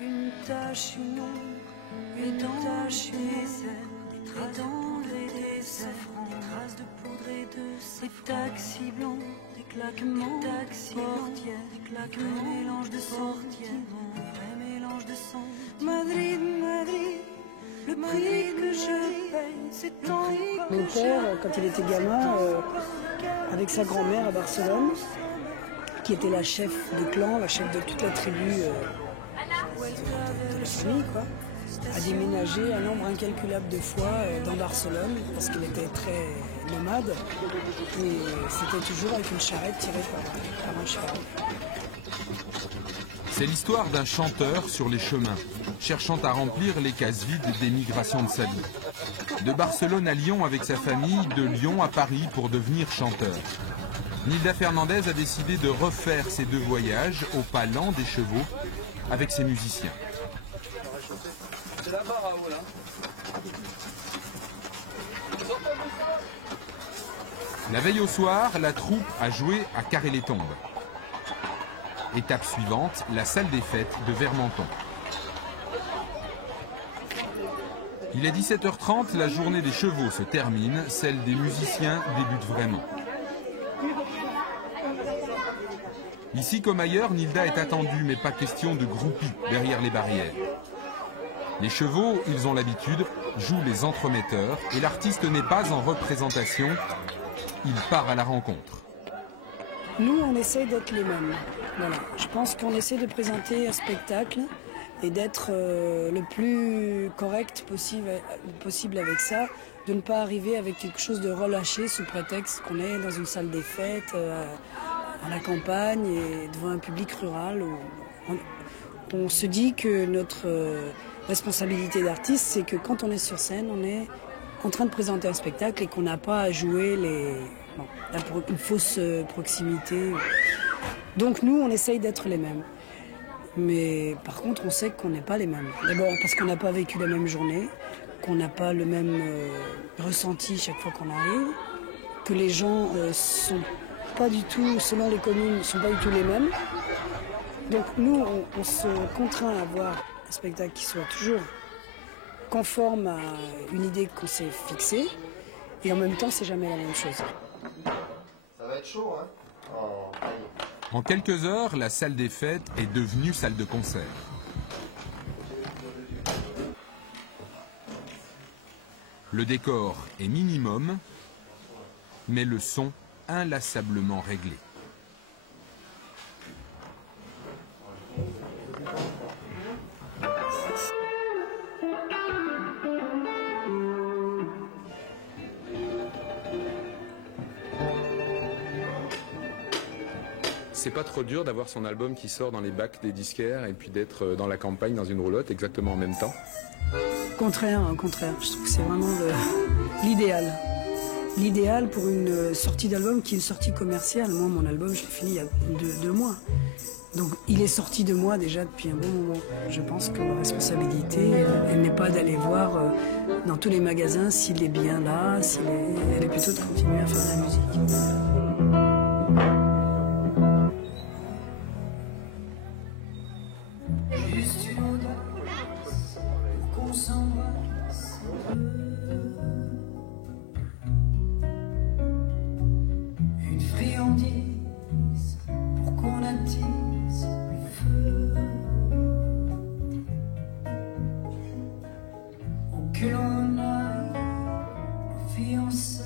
Une tache, une ombre, une tache, des traces dans des safrans, des traces de poudre et de safran, des taxis blancs, des claquements, des taxis portières, des claquements, un mélange de sortières, un mélange de sang. Madrid, Madrid, le prix que je paye, c'est tant. Mon père, quand il était gamin, avec sa grand-mère à Barcelone, qui était la chef de clan, la chef de toute la tribu de la famille, quoi, a déménagé un nombre incalculable de fois dans Barcelone, parce qu'il était très nomade, et c'était toujours avec une charrette tirée par un cheval. C'est l'histoire d'un chanteur sur les chemins, cherchant à remplir les cases vides des migrations de sa vie. De Barcelone à Lyon avec sa famille, de Lyon à Paris pour devenir chanteur. Nilda Fernandez a décidé de refaire ces deux voyages au pas lent des chevaux avec ses musiciens. La veille au soir, la troupe a joué à Carré-les-Tombes. Étape suivante, la salle des fêtes de Vermenton. Il est 17h30, la journée des chevaux se termine, celle des musiciens débute vraiment. Ici comme ailleurs, Nilda est attendue, mais pas question de groupie derrière les barrières. Les chevaux, ils ont l'habitude, jouent les entremetteurs et l'artiste n'est pas en représentation, il part à la rencontre. Nous, on essaie d'être les mêmes. Voilà. Je pense qu'on essaie de présenter un spectacle et d'être le plus correct possible avec ça, de ne pas arriver avec quelque chose de relâché sous prétexte qu'on est dans une salle des fêtes, à la campagne et devant un public rural. On se dit que notre responsabilité d'artiste, c'est que quand on est sur scène, on est en train de présenter un spectacle et qu'on n'a pas à jouer une fausse proximité. Donc nous, on essaye d'être les mêmes. Mais par contre, on sait qu'on n'est pas les mêmes. D'abord parce qu'on n'a pas vécu la même journée, qu'on n'a pas le même ressenti chaque fois qu'on arrive, que les gens sont pas du tout, selon les communes, ne sont pas du tout les mêmes. Donc nous, on se contraint à avoir un spectacle qui soit toujours conforme à une idée qu'on s'est fixée, et en même temps, c'est jamais la même chose. Ça va être chaud, hein? Oh. En quelques heures, la salle des fêtes est devenue salle de concert. Le décor est minimum, mais le son inlassablement réglé. C'est pas trop dur d'avoir son album qui sort dans les bacs des disquaires et puis d'être dans la campagne dans une roulotte exactement en même temps? Au contraire. Je trouve que c'est vraiment l'idéal. L'idéal pour une sortie d'album qui est une sortie commerciale. Moi, mon album, je l'ai fini il y a 2 mois. Donc, il est sorti de moi déjà depuis un bon moment. Je pense que ma responsabilité, elle n'est pas d'aller voir dans tous les magasins s'il est bien là, elle est plutôt de continuer à faire de la musique. Une friandise pour qu'on attise le feu, ou que l'on aille fiancer.